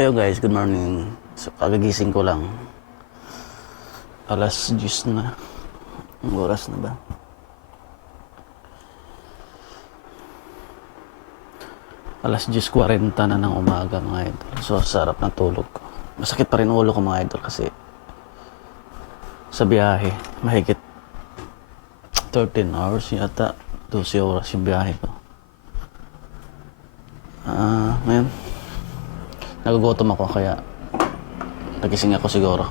Hello guys, good morning. So, kagagising ko lang. Alas 10 na. Ang oras na ba? Alas 10:40 na ng umaga mga idol. So, sarap ng tulog ko. Masakit pa rin ulo ko mga idol kasi sa biyahe, mahigit 13 hours yata. 12 oras yung biyahe ko. Ngayon, nagugutom ako kaya nagising ako siguro.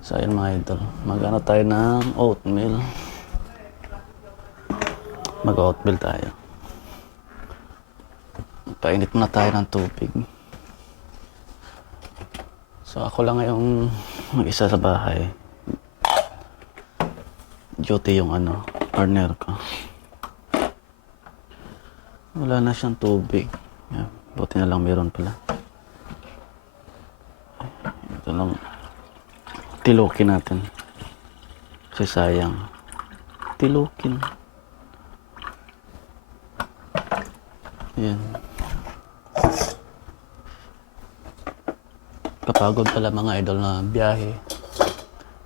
So ayun mga idol, mag-ano tayo ng oatmeal. Mag-oatmeal tayo. Painit muna tayo ng tubig. So ako lang ngayong mag-isa sa bahay. Duty yung partner ko. Wala na siyang tubig. Yan. Buti na lang meron pala. Ito lang. Tilukin natin. Kasi sayang. Tilukin. Yan. Kapagod pala mga idol na biyahe.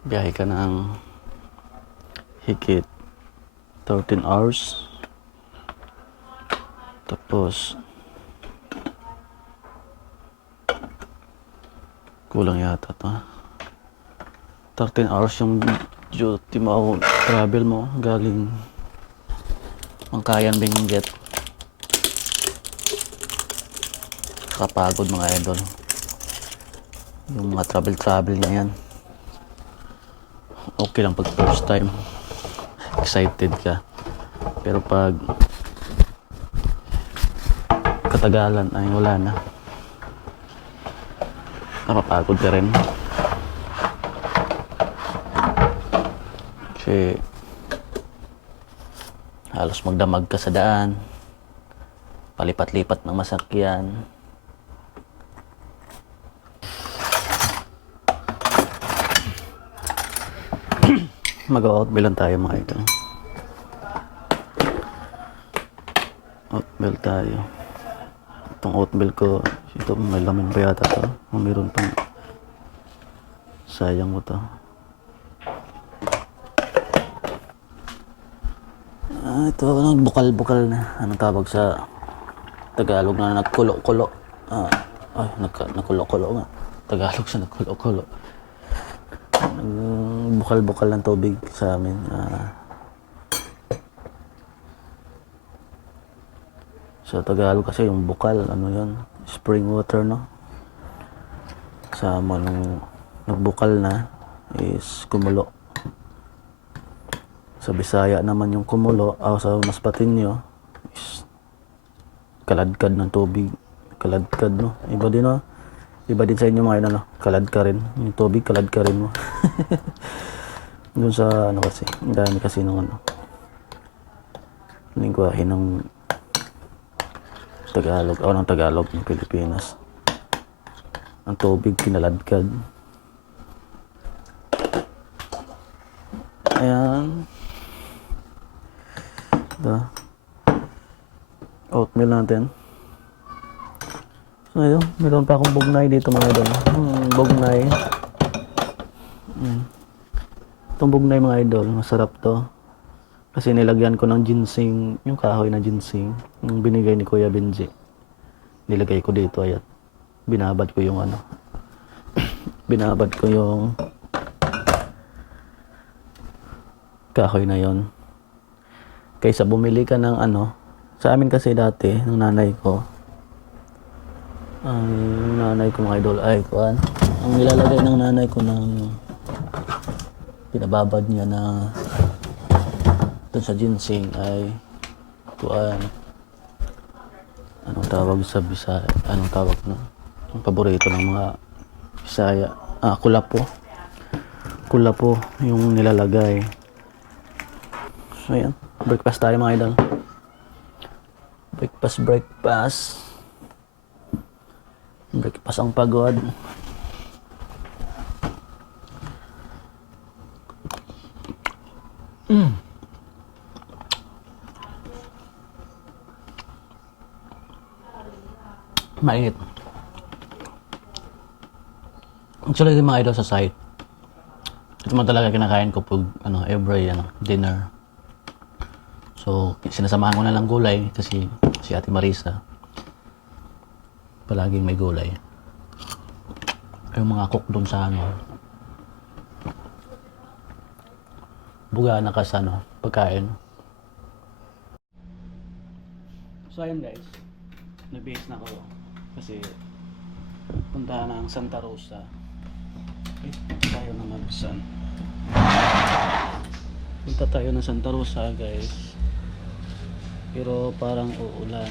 Biyahe ka ng higit 13 hours. Tapos kulang yata to. 13 hours yung duty mo, travel mo galing Mangkayan, Benguet. Kapagod mga idol. Yung mga travel na yan. Okay lang pag first time. Excited ka. Pero pag katagalan ay wala na. Napapagod ka rin. Kasi halos magdamag ka sa daan. Palipat-lipat ng masakyan. Mag-oatmeal lang tayo mga ito. Oatmeal tayo. Itong oatmeal ko, ito may laman pa yata to. Mayroon pang sayang mo to. Ito bukal-bukal na. Anong tawag sa Tagalog na nagkulo-kulo? Nakulo-kulo nga. Tagalog sa nagkulo-kulo. Bukal-bukal ng tubig sa amin. Sa Tagalog kasi yung bukal, yun? Spring water, no? Sa nung nagbukal na is kumulo. Sa Bisaya naman yung kumulo, sa Masbateño is kaladkad ng tubig. Kaladkad, no? Iba din, no? Iba din sa inyo mga ina, no? Kalad ka rin. Yung tubig, kalad ka rin mo. Doon sa kasi, ang dami kasi ng lingwahe ng Tagalog, ng Tagalog ng Pilipinas. Ang tubig kinaladkad. Ayan. Oatmeal natin. So ayun, meron pa akong bugnay dito mga idol. Bugnay. Itong bugnay mga idol, masarap to. Kasi nilagyan ko ng ginseng, yung kahoy na ginseng, yung binigay ni Kuya Benji. Nilagay ko dito, ayat. Binabad ko yung binabad ko yung kahoy na yon. Kaysa bumili ka ng sa amin kasi dati, ng nanay ko, ang nanay ko mga idol ay kuan. Ang nilalagay ng nanay ko ng pinababad niya na doon sa ginseng ay kuan. Anong tawag sa Bisaya? Anong tawag na? Ang paborito ng mga Bisaya. Kulapo. Kulapo yung nilalagay. So yan. Breakfast tayo mga idol. Breakfast. Breakfast ang pagod. Mainit. Actually, mga idol sa site, ito man talaga kinakain ko pag every dinner. So, sinasamahan ko na lang gulay kasi si Ate Marisa palaging may gulay. Yung mga cook doon sa buga na pagkain. So ayun guys, nag-base na ako kasi punta na ang Santa Rosa. Tayo naman saan? Punta tayo ng Santa Rosa guys. Pero parang uulan.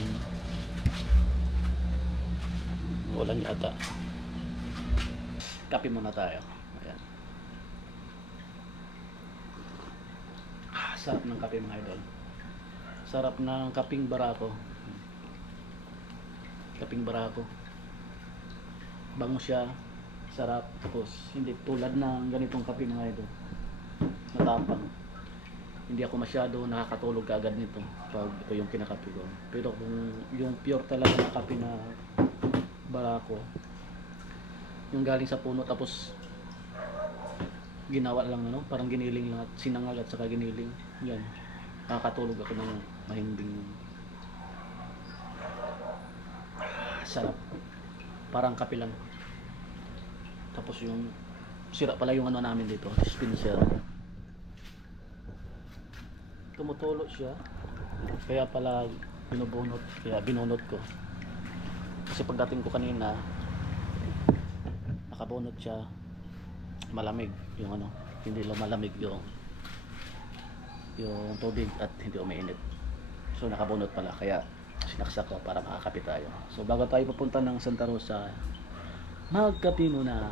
Uulan yata. Kape muna tayo. Ayan. Sarap ng kape mga idol. Sarap ng kaping barako. Kaping barako. Bango siya. Sarap. Tapos hindi tulad ng ganitong kape mga idol. Matapang. Hindi ako masyado nakakatulog kaagad nito pag ito yung kinakape ko. Pero kung yung pure talaga na kape na barako, yung galing sa puno tapos ginawa lang parang giniling lang at sinangag at saka giniling, yan, nakakatulog ako ng mahimbing. Sarap, parang kape lang. Tapos yung sira pala yung namin dito, dispenser, tumutulo siya, kaya pala binunot ko kasi pagdating ko kanina nakabunot siya, malamig yung hindi malamig yung tubig at hindi umiinit, so nakabunot pala kaya sinaksak ko para makakape tayo. So bago tayo pupunta ng Santa Rosa, magkape muna.